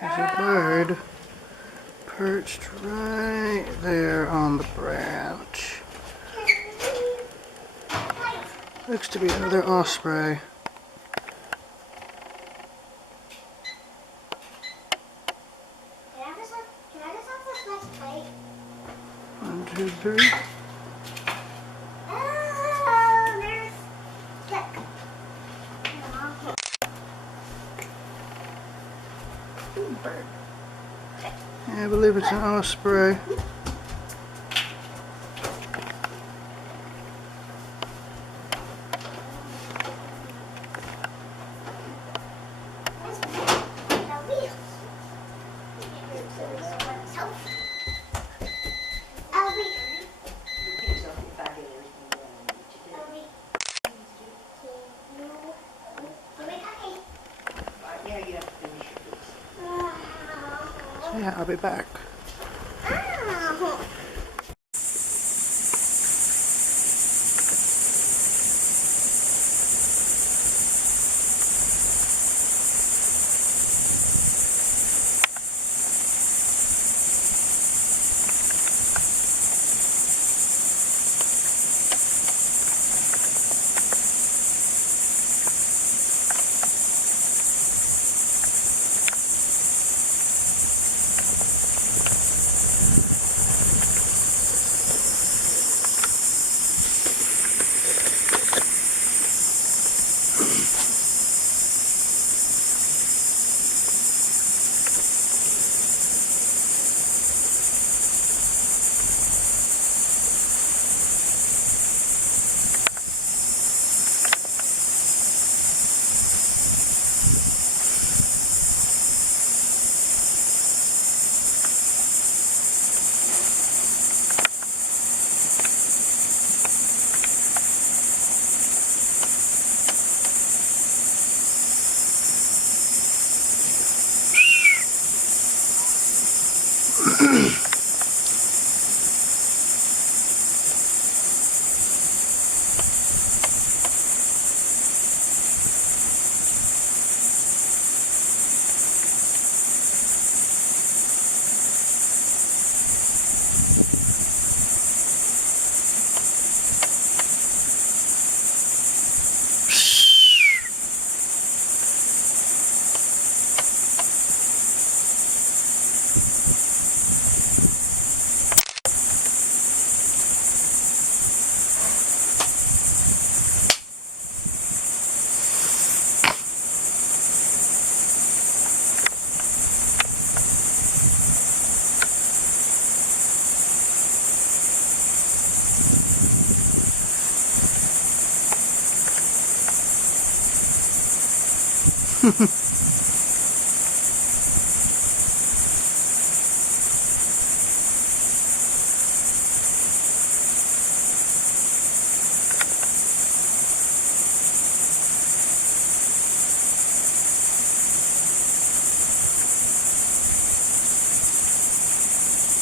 There's a bird perched right there on the branch. Looks to be another osprey. Can I just have this nice plate? 1, 2, 3. Oh, there's Flick. Bird. Yeah, I believe it's an osprey. So yeah, I'll be back.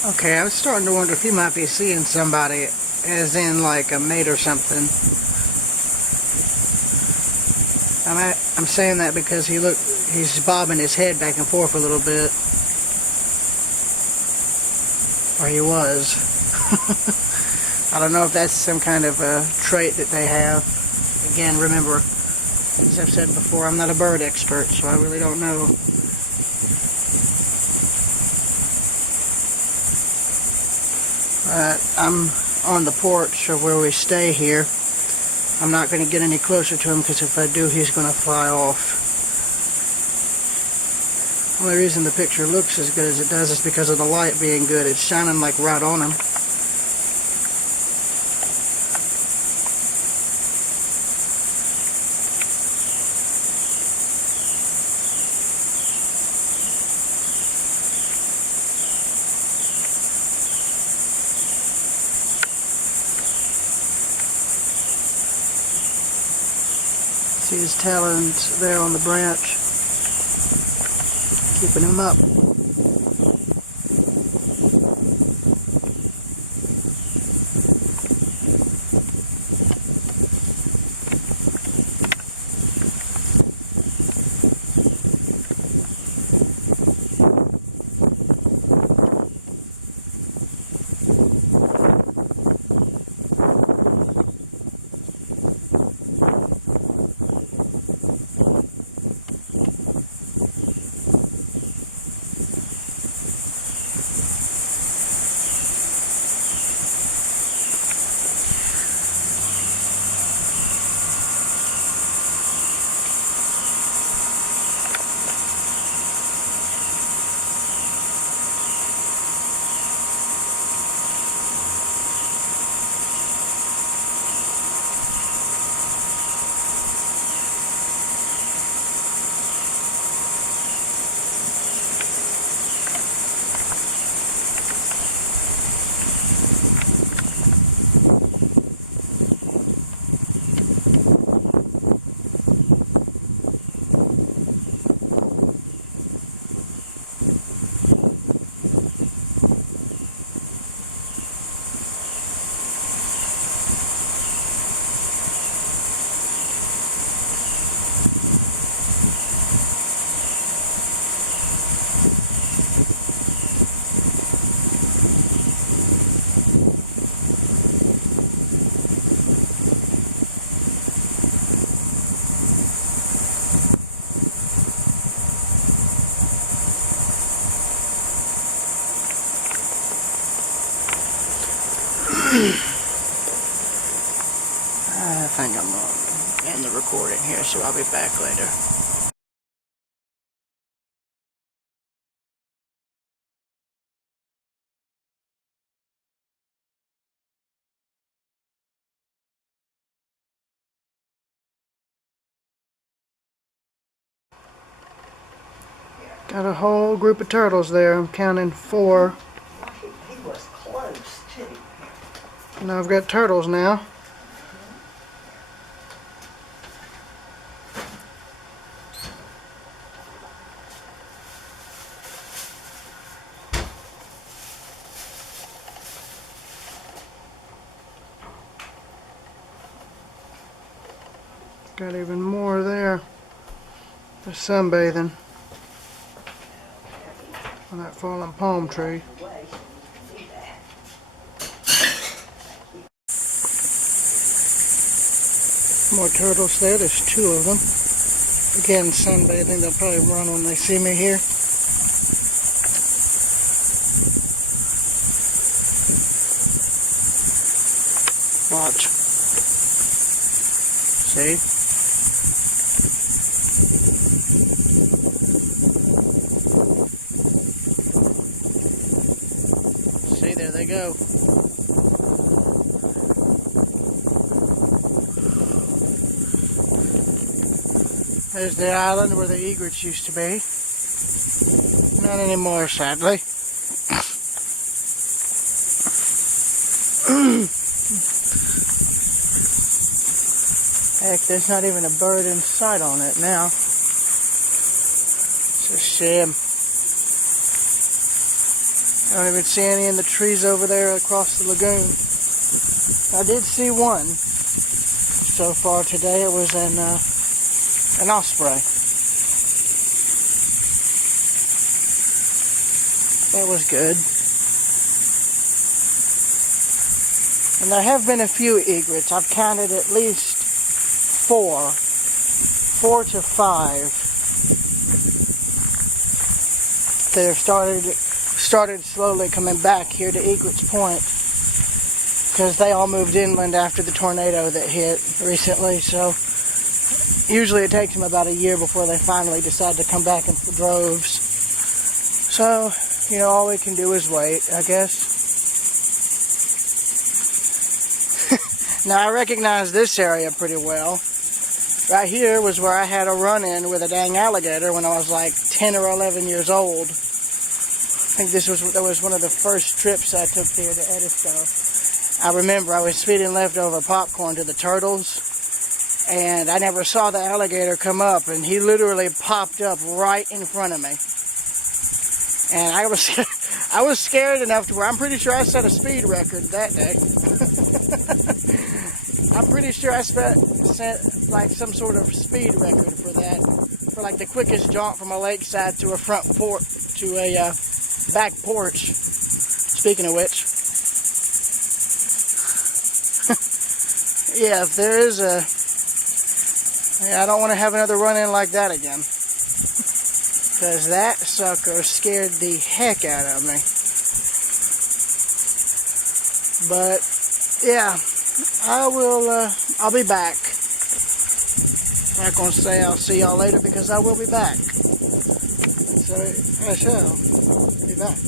Okay, I was starting to wonder if he might be seeing somebody, as in like a mate or something. I'm saying that because he's bobbing his head back and forth a little bit. Or he was. I don't know if that's some kind of a trait that they have. Again, remember, as I've said before, I'm not a bird expert, so I really don't know. I'm on the porch of where we stay here. I'm not going to get any closer to him because if I do, he's going to fly off. The only reason the picture looks as good as it does is because of the light being good. It's shining like right on him. See his talons there on the branch, keeping him up. I think I'm gonna end the recording here, so I'll be back later. Got a whole group of turtles there. I'm counting 4. He was close, too. And I've got turtles now. Got even more there. They're sunbathing on that fallen palm tree. More turtles there. There's 2 of them. Again, sunbathing. They'll probably run when they see me here. Watch. See? See, there they go. There's the island where the egrets used to be. Not anymore, sadly. Heck, there's not even a bird in sight on it now. It's a shame. I don't even see any in the trees over there across the lagoon. I did see one so far today. It was an osprey. That was good. And there have been a few egrets. I've counted at least 4 to 5 that have started slowly coming back here to Egrets Point, because they all moved inland after the tornado that hit recently. So usually it takes them about a year before they finally decide to come back in droves. So, you know, all we can do is wait, I guess. Now, I recognize this area pretty well. Right here was where I had a run-in with a dang alligator when I was like 10 or 11 years old. I think that was one of the first trips I took here to Edisto. I remember I was feeding leftover popcorn to the turtles, and I never saw the alligator come up, and he literally popped up right in front of me. And I was scared enough to where I'm pretty sure I set a speed record that day. I'm pretty sure I set like some sort of speed record for that, for like the quickest jaunt from a lakeside to a back porch. Speaking of which, yeah, if there is I don't want to have another run-in like that again, because that sucker scared the heck out of me. But yeah, I'll be back. I'm not going to say I'll see y'all later, because I will be back. So I shall be back.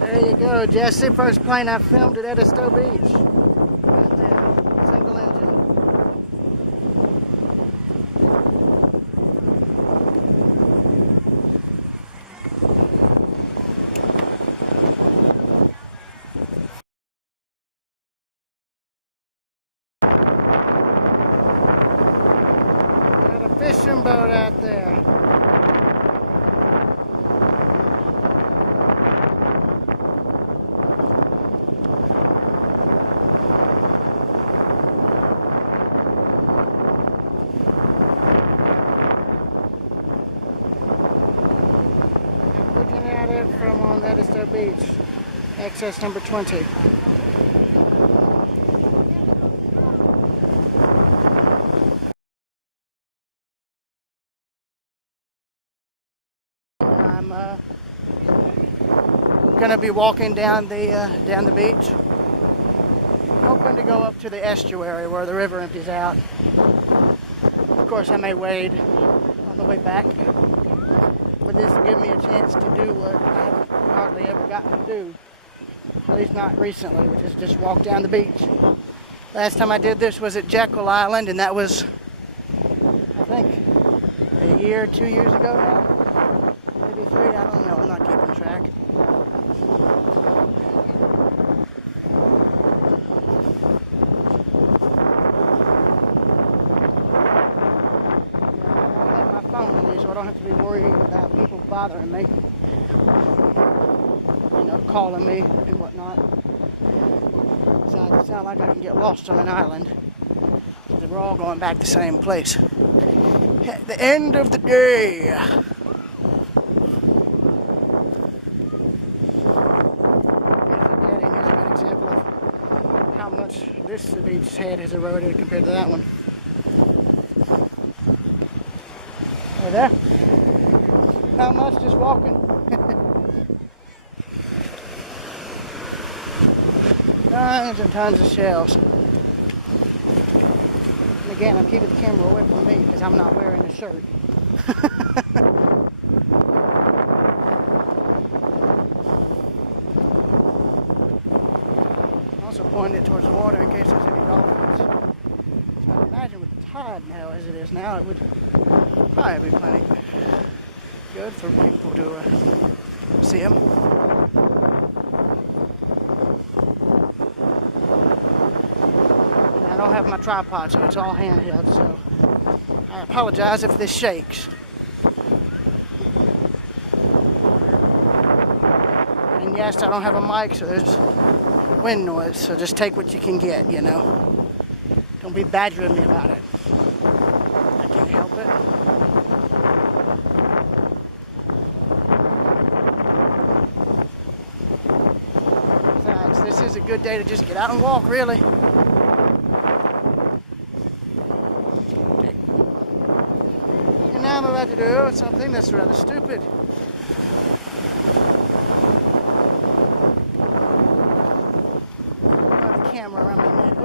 There you go, Jesse. First plane I filmed at Edisto Beach. Right there. Single engine. Got a fishing boat out there. Looking at it from on Edisto Beach, access number 20. gonna be walking down the beach. Hoping to go up to the estuary where the river empties out. Of course, I may wade on the way back, but this will give me a chance to do what I haven't hardly ever gotten to do, at least not recently, which is just walk down the beach. Last time I did this was at Jekyll Island, and that was, I think, a year, 2 years ago now, maybe 3, I don't know, I'm not keeping track. So I don't have to be worrying about people bothering me, you know, calling me and whatnot. Besides, it's not like I can get lost on an island, because we're all going back to the same place. At the end of the day. Here's a good example of how much this beach head has eroded compared to that one. Right there. How much just walking? Tons and tons of shells. And again, I'm keeping the camera away from me because I'm not wearing a shirt. Also pointing it towards the water in case there's any dolphins. So I imagine with the tide now as it is now, it would probably be plenty good for people to see them. I don't have my tripod, so it's all handheld, so I apologize if this shakes. And yes, I don't have a mic, so there's wind noise, so just take what you can get, you know. Don't be badgering me about it. I can't help it. Besides, this is a good day to just get out and walk, really. And now I'm about to do something that's rather stupid. Got the camera around my neck.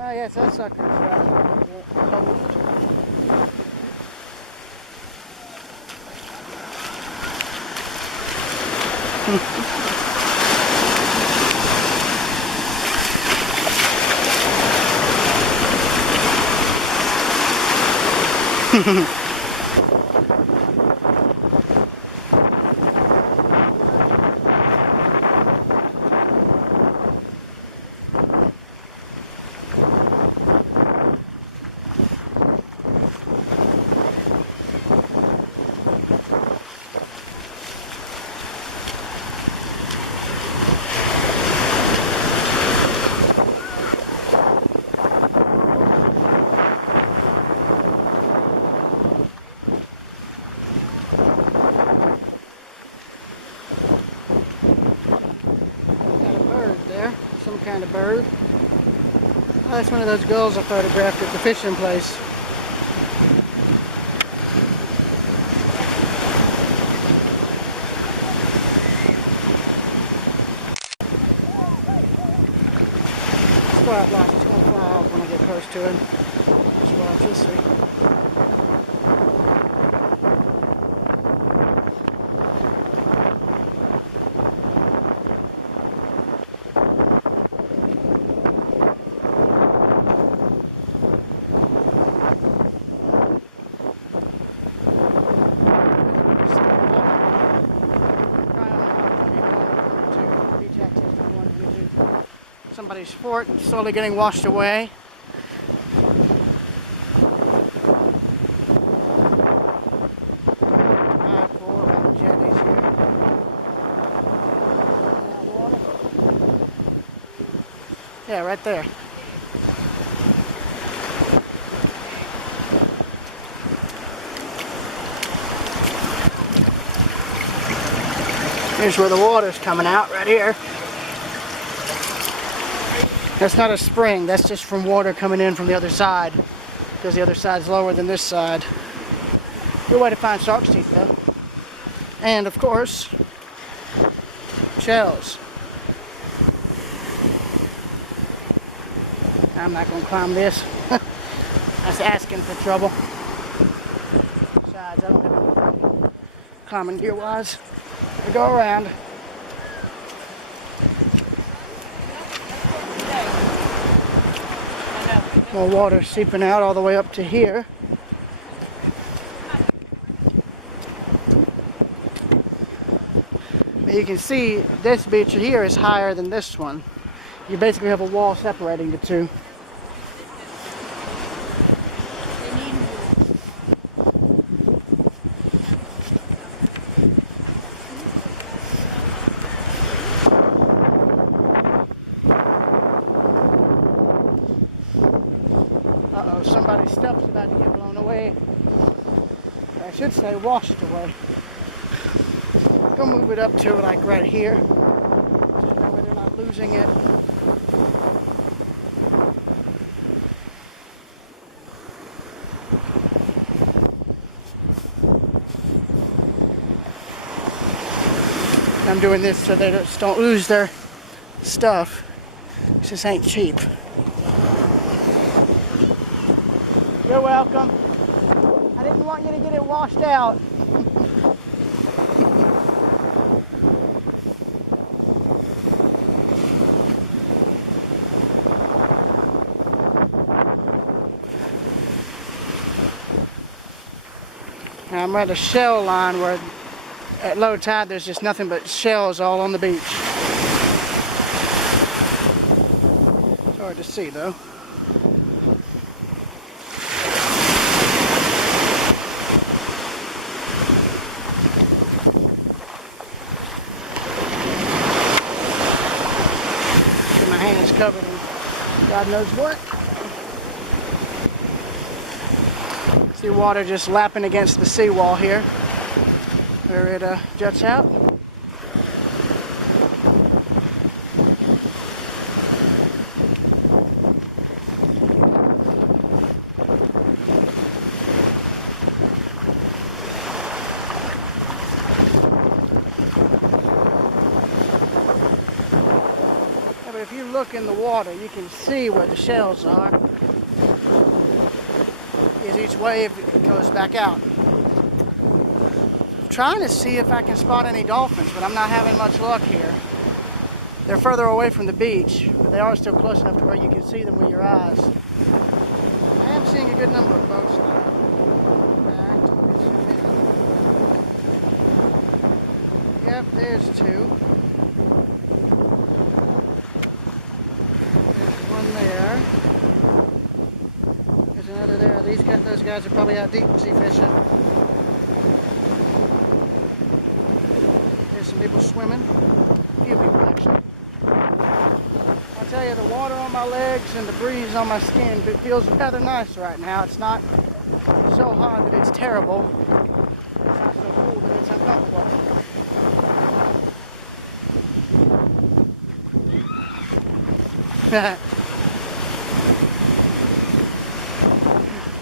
Oh yes, that sucker's cold. Some kind of bird. Oh, that's one of those gulls I photographed at the fishing place. Quiet watch. It's going to fly off when I get close to him. Just watch. You'll see. Somebody's fort slowly getting washed away. Yeah, right there. Here's where the water's coming out, right here. That's not a spring, that's just from water coming in from the other side, because the other side's lower than this side. Good way to find shark's teeth, though. And of course, shells. I'm not going to climb this. That's asking for trouble. Besides, I don't have any climbing gear wise to go around. More water seeping out all the way up to here. But you can see this beach here is higher than this one. You basically have a wall separating the two. Uh-oh, somebody's stuff's about to get blown away. I should say washed away. Go move it up to like right here. So that way they're not losing it. I'm doing this so they just don't lose their stuff. This just ain't cheap. You're welcome. I didn't want you to get it washed out. Now I'm at a shell line where at low tide there's just nothing but shells all on the beach. It's hard to see though. My hands covered in God knows what. See water just lapping against the seawall here where it juts out. Yeah, but if you look in the water, you can see where the shells are. As each wave goes back out. I'm trying to see if I can spot any dolphins, but I'm not having much luck here. They're further away from the beach, but they are still close enough to where you can see them with your eyes. I am seeing a good number of boats though. Yep, there's two. There's one there. There's another there. Those guys are probably out deep sea fishing. There's some people swimming. A few people actually. I'll tell you, the water on my legs and the breeze on my skin, it feels rather nice right now. It's not so hot that it's terrible. It's not so cool that it's uncomfortable.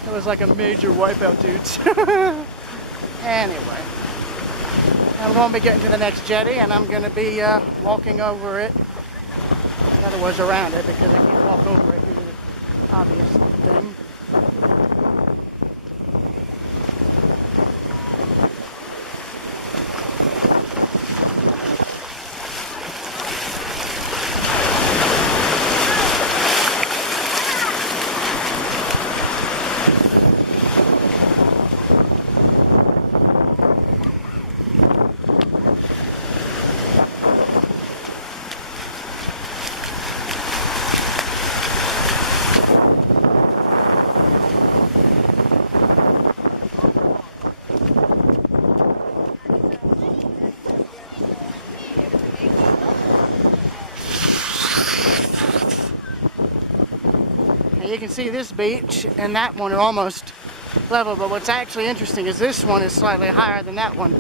It was like a major wipeout, dudes. Anyway, I'm going to be getting to the next jetty, and I'm going to be walking over it. In other words, around it, because I can't walk over it due to the obvious thing. You can see this beach and that one are almost level, but what's actually interesting is this one is slightly higher than that one.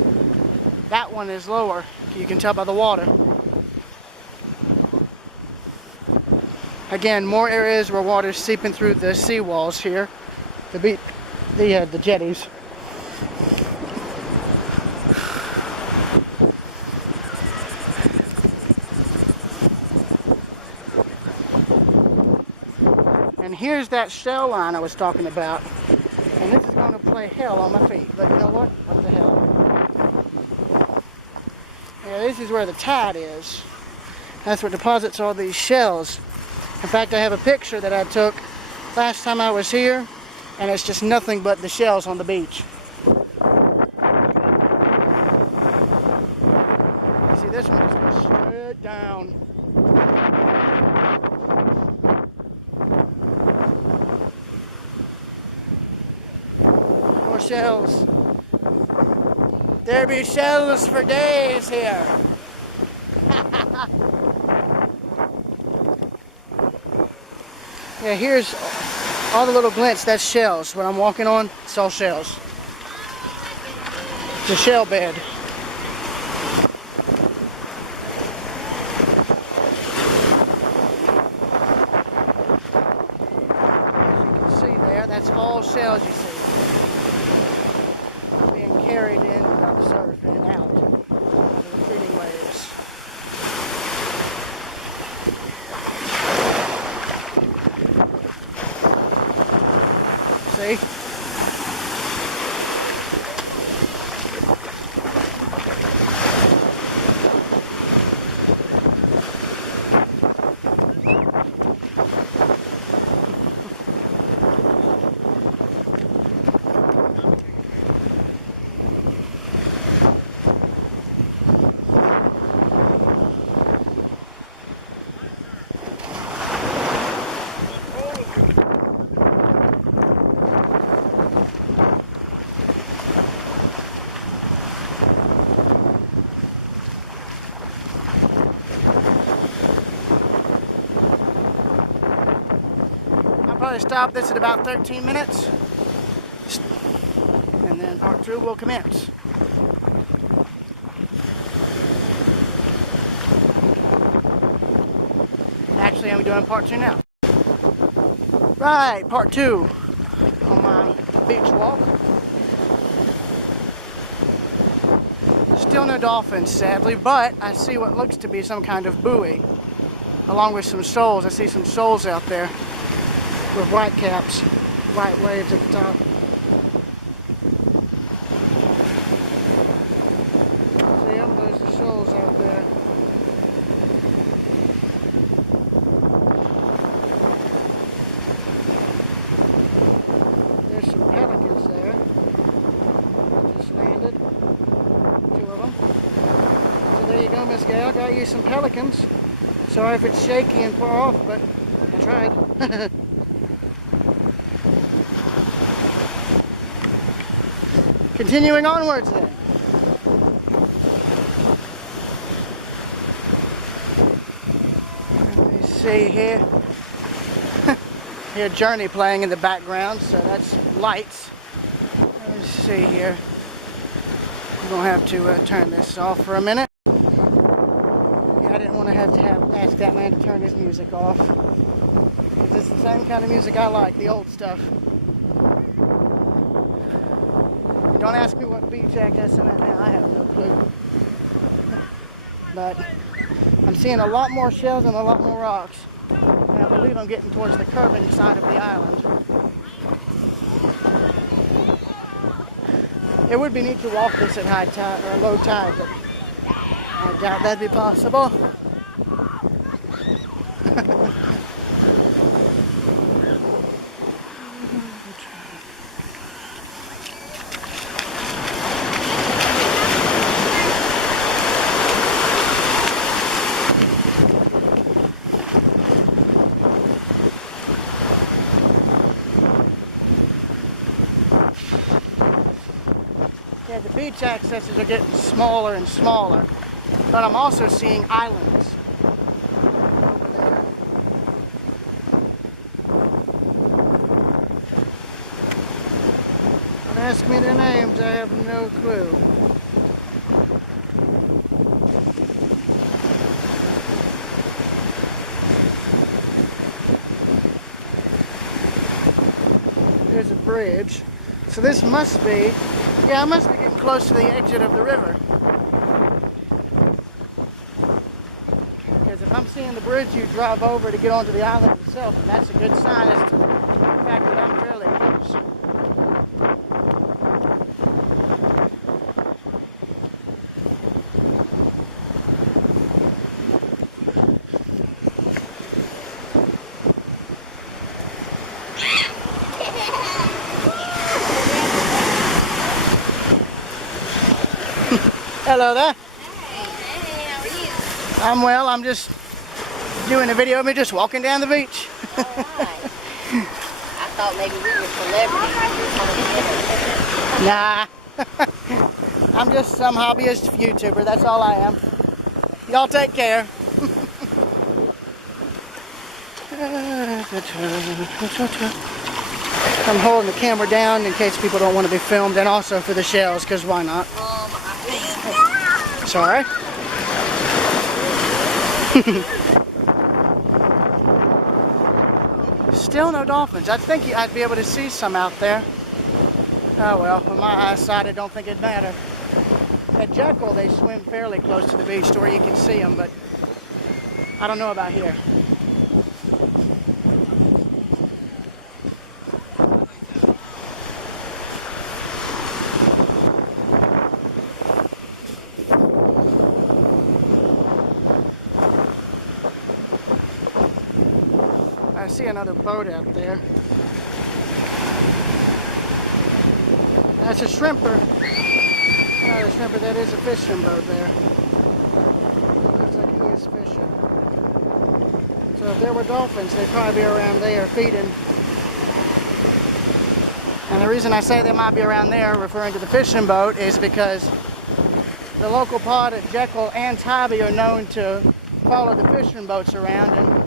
That one is lower. You can tell by the water. Again, more areas where water is seeping through the seawalls here. The jetties. And here's that shell line I was talking about. And this is going to play hell on my feet. But you know what? What the hell? Yeah, this is where the tide is. That's what deposits all these shells. In fact, I have a picture that I took last time I was here, and it's just nothing but the shells on the beach. You see, this one just goes straight down. More shells. There be shells for days here. Yeah, here's all the little glints. That's shells. What I'm walking on, it's all shells. It's a shell bed. As you can see there, that's all shells you see. Being carried in by the surf in and out of the retreating waves. See? I'll probably stop this at about 13 minutes, and then part 2 will commence. Actually, I'm doing part 2 now. Right, part 2 on my beach walk. Still no dolphins, sadly, but I see what looks to be some kind of buoy, along with some shoals. I see some shoals out there with white caps, white waves at the top. See them? There's the shoals out there. There's some pelicans there. Just landed. 2 of them. So there you go, Miss Gal. Got you some pelicans. Sorry if it's shaky and far off, but I tried. Continuing onwards then. Let me see here. Hear Journey playing in the background, so that's lights. Let's see here. I'm gonna have to turn this off for a minute. Yeah, I didn't want to ask that man to turn his music off. It's the same kind of music I like, the old stuff. Don't ask me what beach access I'm at now, I have no clue. But I'm seeing a lot more shells and a lot more rocks. And I believe I'm getting towards the curving side of the island. It would be neat to walk this at high tide or low tide, but I doubt that'd be possible. Yeah, the beach accesses are getting smaller and smaller, but I'm also seeing islands over there. Don't ask me their names, I have no clue. There's a bridge. So this must be, yeah, I must be getting close to the exit of the river. Because if I'm seeing the bridge you drive over to get onto the island, myself, and that's a good sign as to the fact that I'm fairly close. Hello there. Hey, how are you? I'm well. I'm just doing a video of me just walking down the beach. All right. I thought maybe we were celebrities. Nah. I'm just some hobbyist YouTuber. That's all I am. Y'all take care. I'm holding the camera down in case people don't want to be filmed, and also for the shells, because why not? Sorry. Still no dolphins. I think I'd be able to see some out there. Oh well, with my eyesight, I don't think it'd matter. At Jekyll, they swim fairly close to the beach to where you can see them, but I don't know about here. I see another boat out there. That's a shrimper. Not a shrimper, that is a fishing boat there. Looks like he is fishing. So if there were dolphins, they'd probably be around there feeding. And the reason I say they might be around there, referring to the fishing boat, is because the local pod at Jekyll and Tybee are known to follow the fishing boats around, and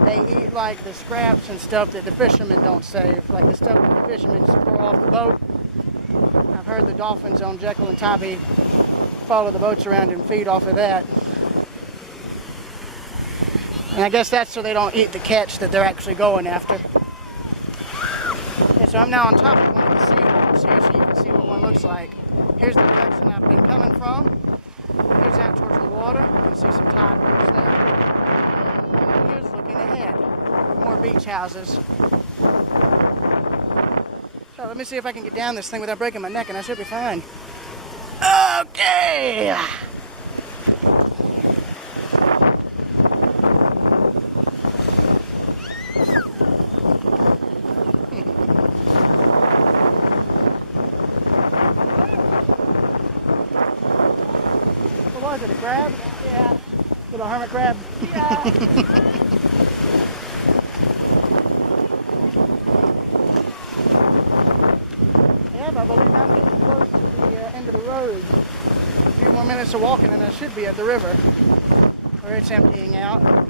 they eat like the scraps and stuff that the fishermen don't save, like the stuff that the fishermen throw off the boat. I've heard the dolphins on Jekyll and Tybee follow the boats around and feed off of that. And I guess that's so they don't eat the catch that they're actually going after. Okay, so I'm now on top of one of the seawalls here, so you can see what one looks like. Here's the direction I've been coming from. Here's out towards the water. You can see some tide pools there. And here's looking ahead with more beach houses. So let me see if I can get down this thing without breaking my neck, and I should be fine. Okay! What was it, a crab? Yeah. Little hermit crab? Yeah. I believe I'm getting close to the end of the road. A few more minutes of walking and I should be at the river, where it's emptying out. Am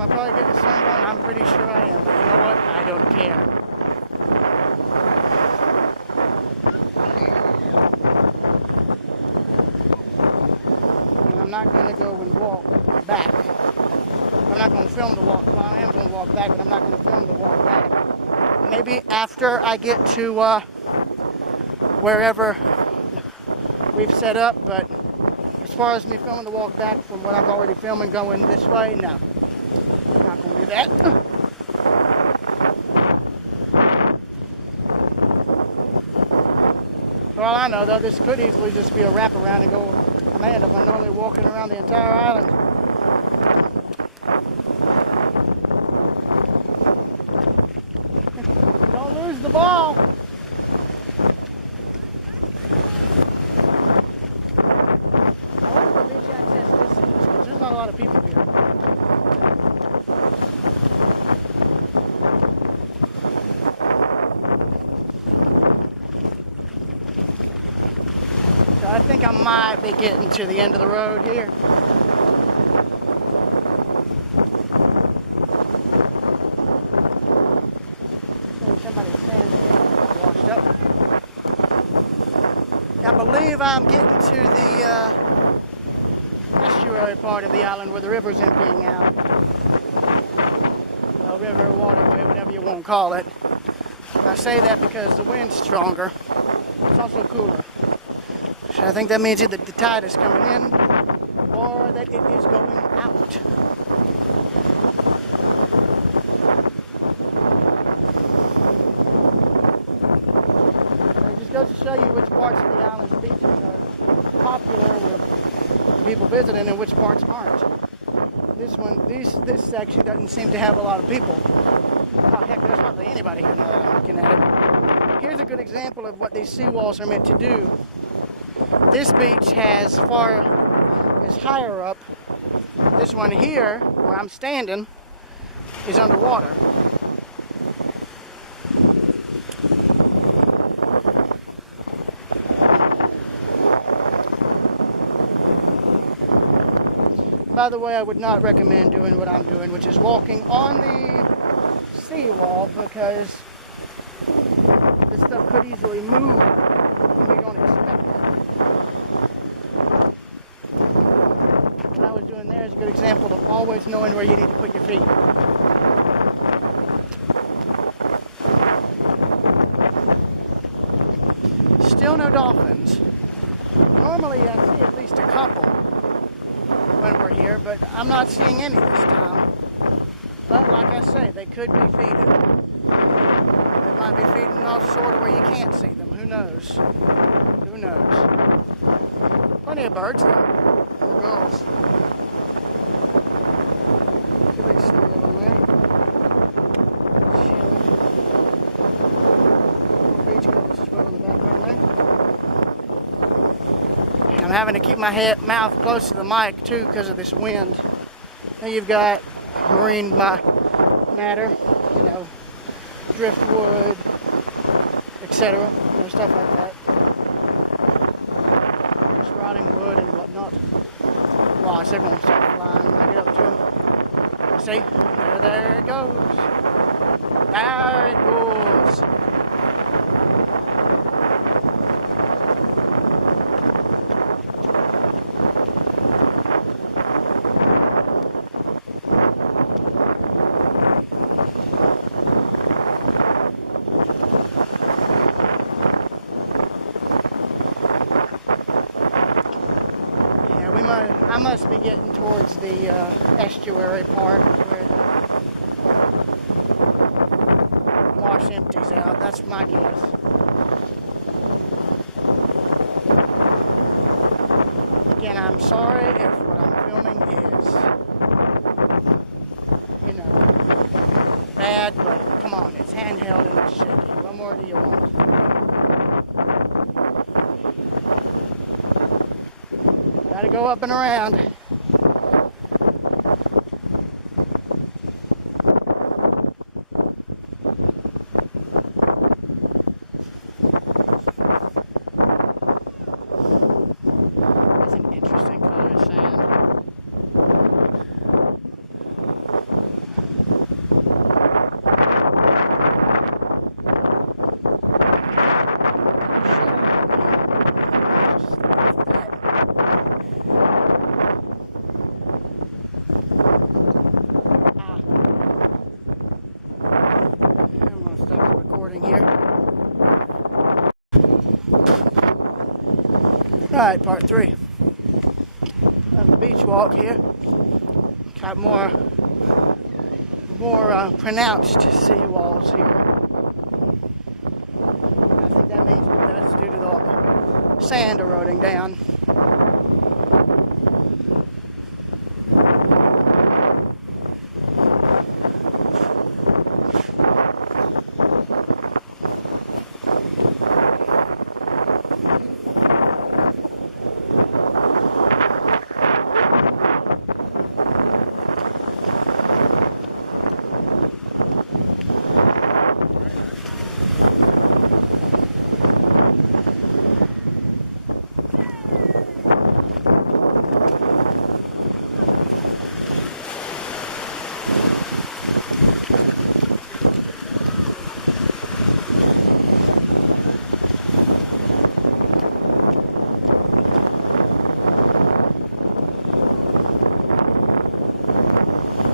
I probably getting sunburned? I'm pretty sure I am, but you know what? I don't care. I'm not going to go and walk back. I'm not going to film the walk. Well, I am going to walk back, but I'm not going to film the walk back. Maybe after I get to wherever we've set up, but as far as me filming the walk back from what I've already filmed and going this way, no. I'm not going to do that. For all I know, though, this could easily just be a wraparound and go. I may end up normally walking around the entire island. Don't lose the ball. I wonder what beach access this is, because there's not a lot of people here. So I think I might be getting to the end of the road here. Somebody's standing there, washed up. I believe I'm getting to the estuary part of the island where the river's emptying out. Well, river, waterway, whatever you want to call it. I say that because the wind's stronger. It's also cooler. So I think that means either the tide is coming in or that it is going out. It just goes to show you which parts of the island's beaches are popular with people visiting and which parts aren't. This section doesn't seem to have a lot of people. Oh heck, there's hardly anybody here now that I'm looking at it. Here's a good example of what these seawalls are meant to do. This beach is higher up. This one here, where I'm standing, is underwater. By the way, I would not recommend doing what I'm doing, which is walking on the seawall, because this stuff could easily move when you don't expect it. What I was doing there is a good example of always knowing where you need to put your feet. Still no dolphins. Normally I see at least a couple when we're here, but I'm not seeing any this time. But like I say, they could be feeding. They might be feeding offshore to where you can't see them. Who knows? Who knows? Plenty of birds though. Little gulls. Could be still living there. Chilling. Beach gulls as well in the background there. I'm having to keep my mouth close to the mic too because of this wind. Now you've got marine matter, you know, driftwood, etc., you know, stuff like that. Just rotting wood and whatnot. Watch, they're going to start flying when I get up to them. See? There it goes. There it goes. I must be getting towards the estuary part where the wash empties out. That's my guess. Again, I'm sorry if what I'm filming is, you know, bad, but come on, it's handheld and it's shaky. What more do you want? Gotta go up and around. That's an interesting color of sand. Here. Right, part 3 of the beach walk here. Got more pronounced sea walls here. I think that means that's due to the sand eroding down.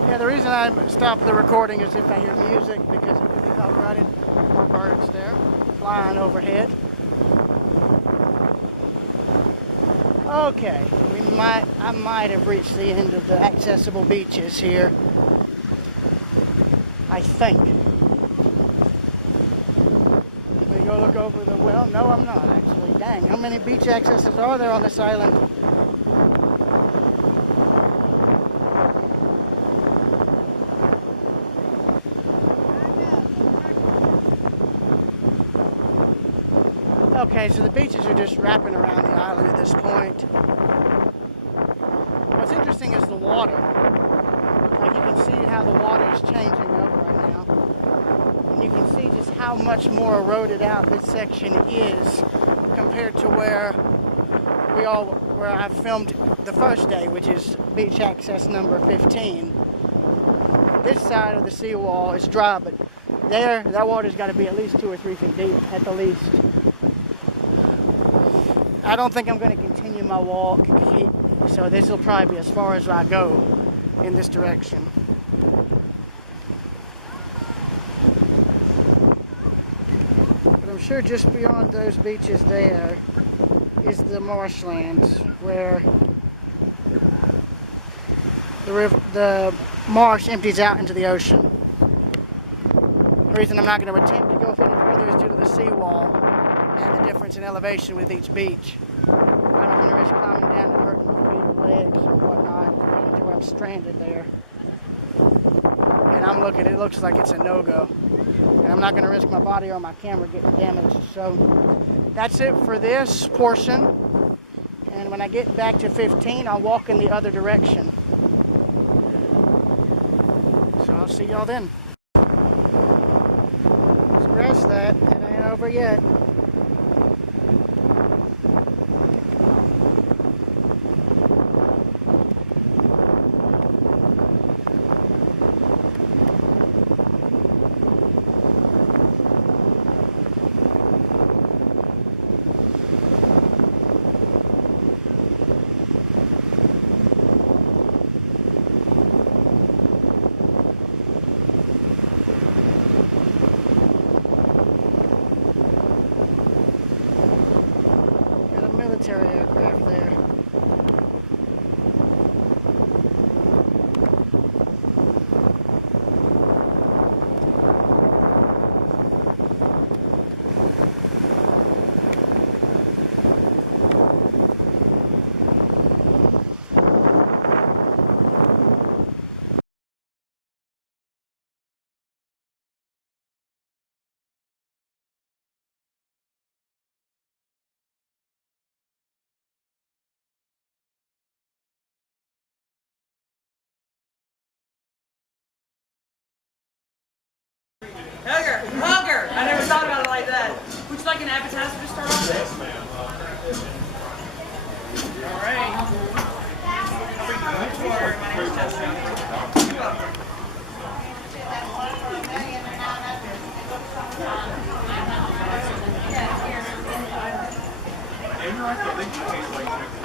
Yeah, the reason I stopped the recording is if I hear music, because it could be copyrighted, or birds. birds there flying overhead. Okay, I might have reached the end of the accessible beaches here. I think. Let me go look over the, well, no, I'm not actually. Dang, how many beach accesses are there on this island? Okay, so the beaches are just wrapping around the island at this point. What's interesting is the water. Like you can see how the water is changing up right now. And you can see just how much more eroded out this section is compared to where I filmed the first day, which is beach access number 15. This side of the seawall is dry, but there, that water's got to be at least 2 or 3 feet deep at the least. I don't think I'm going to continue my walk, so this will probably be as far as I go in this direction. But I'm sure just beyond those beaches there is the marshlands where the marsh empties out into the ocean. The reason I'm not going to attempt to go any further is due to the seawall and the difference in elevation with each beach. I don't want to risk climbing down and hurting my feet or legs or whatnot to where I'm stranded there. And I'm looking, it looks like it's a no-go. And I'm not going to risk my body or my camera getting damaged. So that's it for this portion. And when I get back to 15, I'll walk in the other direction. So I'll see y'all then. Scratch that, it ain't over yet. Military aircraft there. Hugger! I never thought about it like that. Would you like an appetizer to start off with? Yes, ma'am. All right. I'll bring you much water. My name's Jessica. You're welcome. And you're right, though. They do taste like chicken.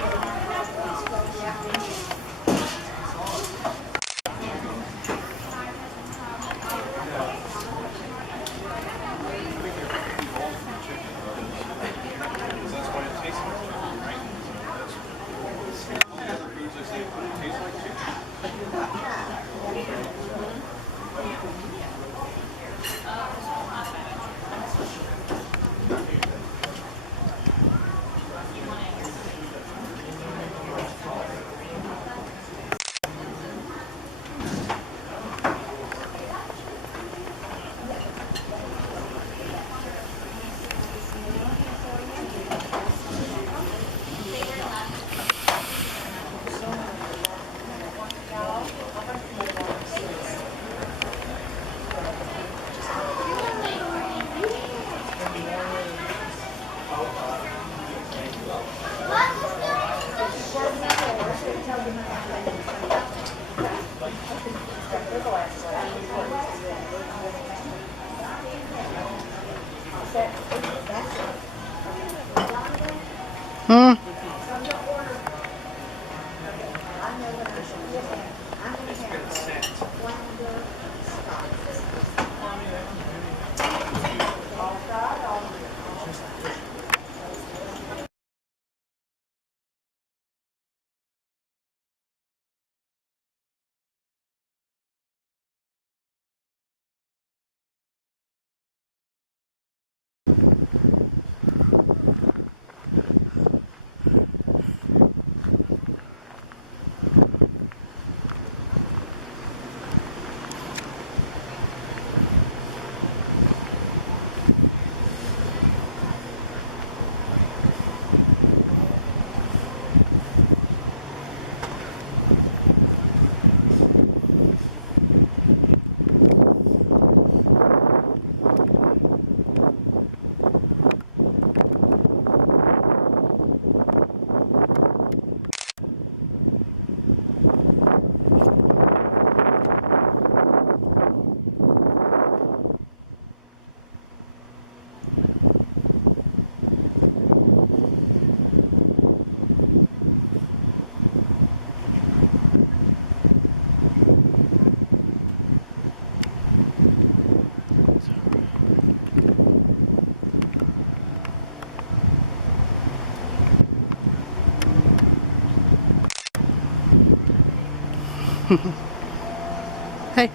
Hey.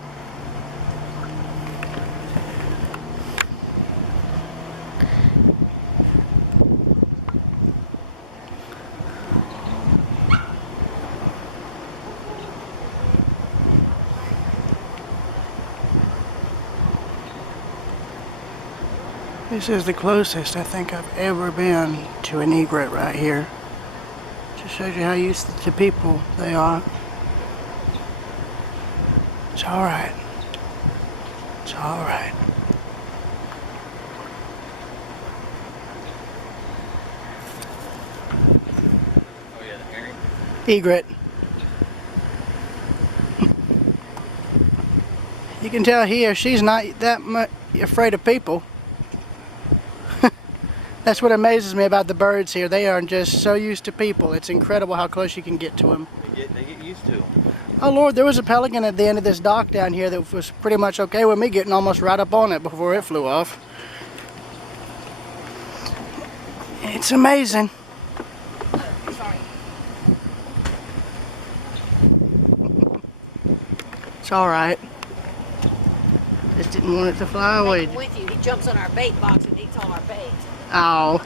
This is the closest I think I've ever been to an egret right here. Just shows you how used to people they are. It's alright. It's alright. Oh yeah, the herring. Egret. You can tell he or she's not that much afraid of people. That's what amazes me about the birds here. They are just so used to people. It's incredible how close you can get to them. They get used to them. Oh Lord, there was a pelican at the end of this dock down here that was pretty much okay with me getting almost right up on it before it flew off. It's amazing. Sorry. It's alright. Just didn't want it to fly away. With you, he jumps on our bait box and eats all our bait. Oh.